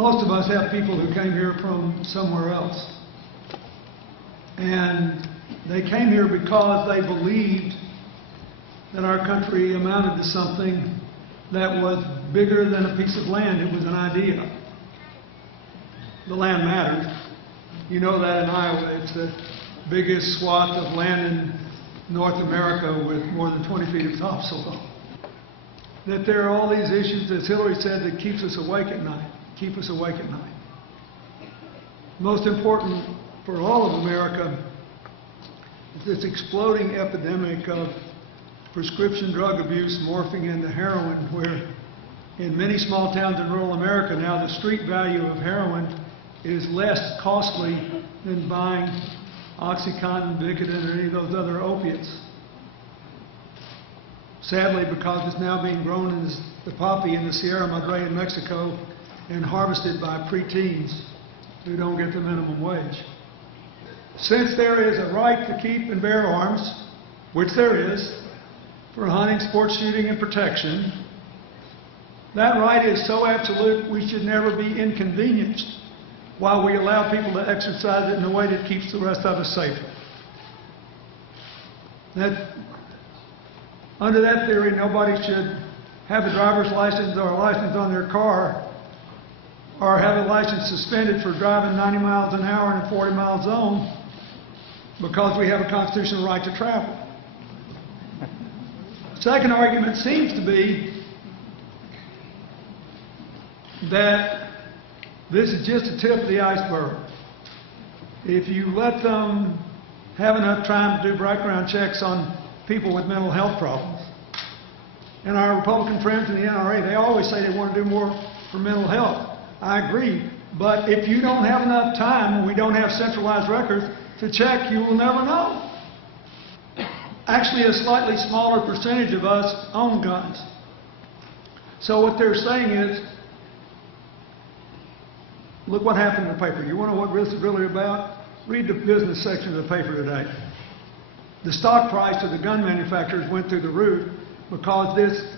Most of us have people who came here from somewhere else. And they came here because they believed that our country amounted to something that was bigger than a piece of land. It was an idea. The land mattered. You know that in Iowa. It's the biggest swath of land in North America with more than 20 feet of topsoil. That there are all these issues, as Hillary said, that keeps us awake at night. Keep us awake at night. Most important for all of America is this exploding epidemic of prescription drug abuse morphing into heroin, where in many small towns in rural America now the street value of heroin is less costly than buying OxyContin, Vicodin, or any of those other opiates. Sadly, because it's now being grown as the poppy in the Sierra Madre in Mexico and harvested by preteens who don't get the minimum wage. Since there is a right to keep and bear arms, which there is, for hunting, sports shooting, and protection, that right is so absolute we should never be inconvenienced while we allow people to exercise it in a way that keeps the rest of us safe. Under that theory, nobody should have a driver's license or a license on their car or have a license suspended for driving 90 miles an hour in a 40-mile zone because we have a constitutional right to travel. Second argument seems to be that this is just the tip of the iceberg. If you let them have enough time to do background checks on people with mental health problems, and our Republican friends in the NRA, they always say they want to do more for mental health. I agree, but if you don't have enough time and we don't have centralized records to check, you will never know. Actually, a slightly smaller percentage of us own guns. So what they're saying is, look what happened in the paper. You want to know what this is really about? Read the business section of the paper today. The stock price of the gun manufacturers went through the roof because this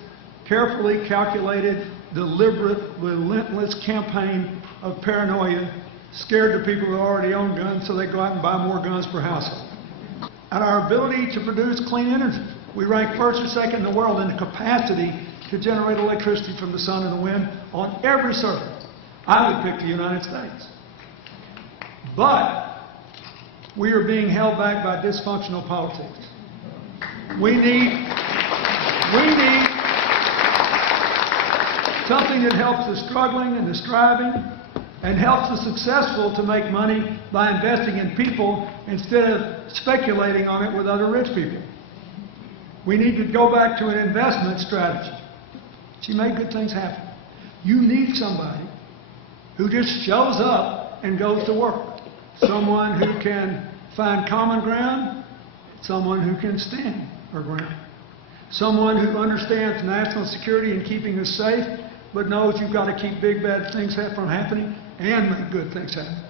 carefully calculated, deliberate, relentless campaign of paranoia scared the people who already own guns so they go out and buy more guns per household. And our ability to produce clean energy. We rank first or second in the world in the capacity to generate electricity from the sun and the wind on every surface. I would pick the United States. But we are being held back by dysfunctional politics. We need something that helps the struggling and the striving and helps the successful to make money by investing in people instead of speculating on it with other rich people. We need to go back to an investment strategy. She made good things happen. You need somebody who just shows up and goes to work. Someone who can find common ground, someone who can stand her ground. Someone who understands national security and keeping us safe, but knows you've got to keep big bad things from happening and make good things happen.